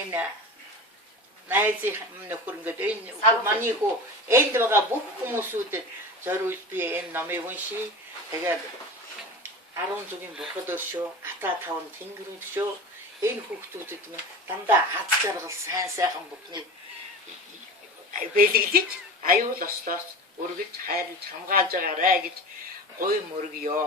энэ найзын нөхөр ингээд энэ манай хүү энд байгаа бүх хүмүүсүүдэд зориулж би энэ номыг уншия. Тэгээд 10 зүгийн бурхад өршөө, ата таван тэнгэр өршөө, энэ хүүхдүүдэд минь дандаа аз жаргал сайн сайхан бүхнийг бэлгэлж аюул ослоос өргөж хайрлж хамгаалж байгаарэ гэж гой мөргөё.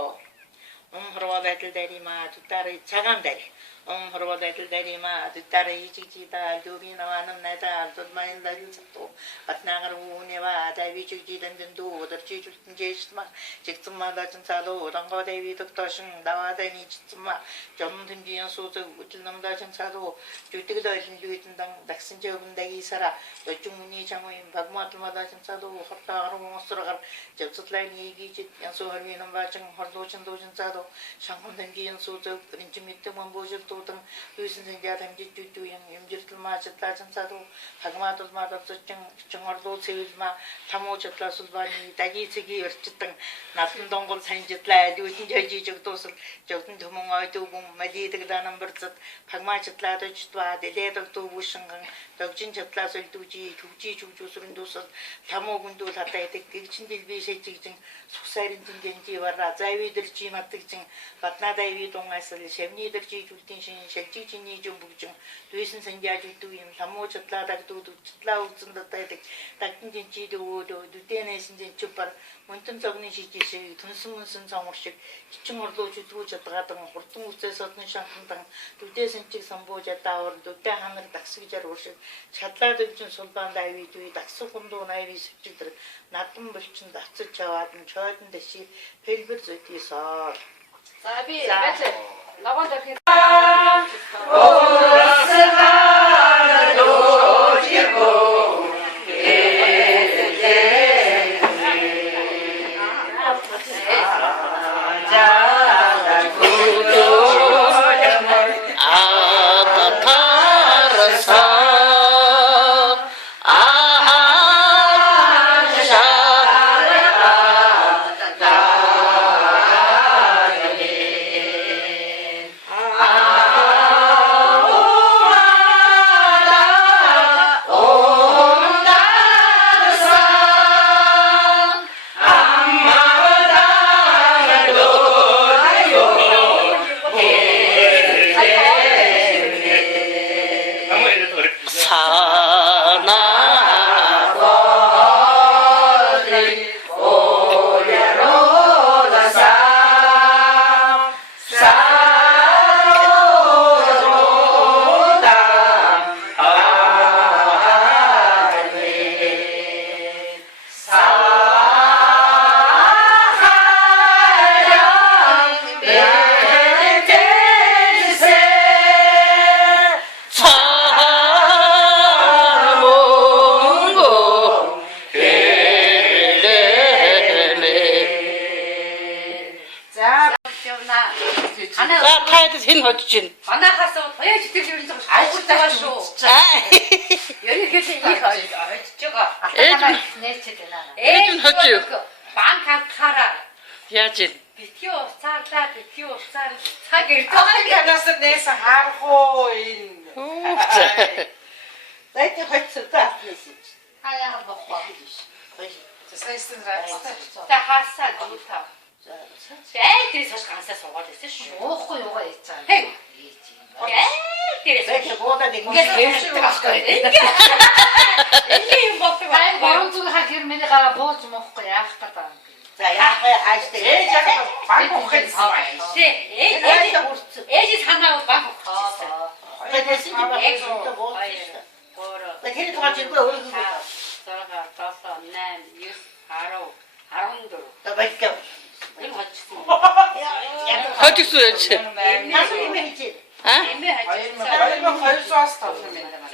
Хорвоодайтал дарима тутари цагаан дари. Хорвоодайтал дарима тутари ичижида любинаванам найда тодмайн дарилсато батнагар уунева давичижидан дэндүү өдөрчижүүлтэн жээшмаа жигцмаада цэнцаалуу рангоо дэви доктошин давааданы чицмаа жон тэмжийн суудаг үтэлнамдаа цэнцаалуу жүтгэл ойлын дан дагсан жогондаги сара өчүмүний чамын багмаатмаада цэнцаалуу хортаагар уусрагаар жавцлайн ийгиж янсуу хорвинам баачин хорлуучин дүүжин цаадуу шангон тэмжийн суудаг ринжимиттэй мамбожил дан юусэн зэнгээ дамжиж жүдүү юмжиртэл маачтлаа цэнцаалуу хагмаатулмаа дорцчин чонгорлуу цэвэлма тамуучтлаас улбаны даги цэги өрчтэн натан донгол санжитлаа дүүтэн жижиж өгдөөсөл жогтэн төмөн ойдуугун малидэг данамбарцад хагмаачтлаа дочтва дэлээд дүүбүшингэн догжин чатлаас өлдүүжи төвжи жүжүүсрэн дүүсэл тамуугүндүүл хатайдаг гэгчин дэлби шэжигжин сусайрын тингэнжи вара завидэржи матгжин батнадайви дунгасэл шавнидэржи жүлтин шалжижиний жумбүгжин дүйсэн санжааж үдүү юм тамуу чатлаадаг дүүдүчлаа үзэндэтайдаг тагтэн жинчид өөдөө дүдэнэсэн жинчупар мунтан цогны шижишээ түнсэн мөнсөн цоморшиг кичин орлууч үдгүү чадгаадан хурдан үцээс одны шантан дүдээсэн чиг самбууж даавар дүдэ ханаг дагсгижар ууршиг чадлаад өвчин сулбаан дайвид үе дагсах хундуу найви сэвчилдэр надан болчин дацж чаваад нь чойдон дэши хэлбэр зөтийсоор за би бэцэ lavon дэрхээ Манайхаас хоёрч тэр юм зөв ашиг байгаа шүү. Ерөнхийдөө их ойдж байгаа. нээчээд байна. Ээж хожиж. Банк хатахаараа. Яаж ийн? Битгий уцаарлаа, битгий уцаар цаг ирдэг. Танаас нээсэн харах уу энэ. Дайти хоцсоо афлэсэж. Хаяа бохгүй. Сайсан рааста. Та хаасаа дүүтаа. Тэрээс хаш гансаа суугаад байсан шүү. Уухгүй юугаа хийж байгаа. Хей. Тэрээс Бэкэ буудаа нэг ингээд хэлдэг байхгүй. Ингээ юм болдог. Ай борон зүгийнхаа гэр миний гараа бууж моохгүй яах гэдэг юм. за яахаа хааштай ээж яг банк ухаж саваа. Ээж санаа банк ухаж. Тэгээд синди банк боо. Тэгэхээр тооч иргүй өөрөө. 6 7 8 9 10 14. Табайка. Энэ хоцсон. Хоцсон яа чи? Наас юм хийж. Аа? Эмээ хажиж. 2200-аас тавсан байна.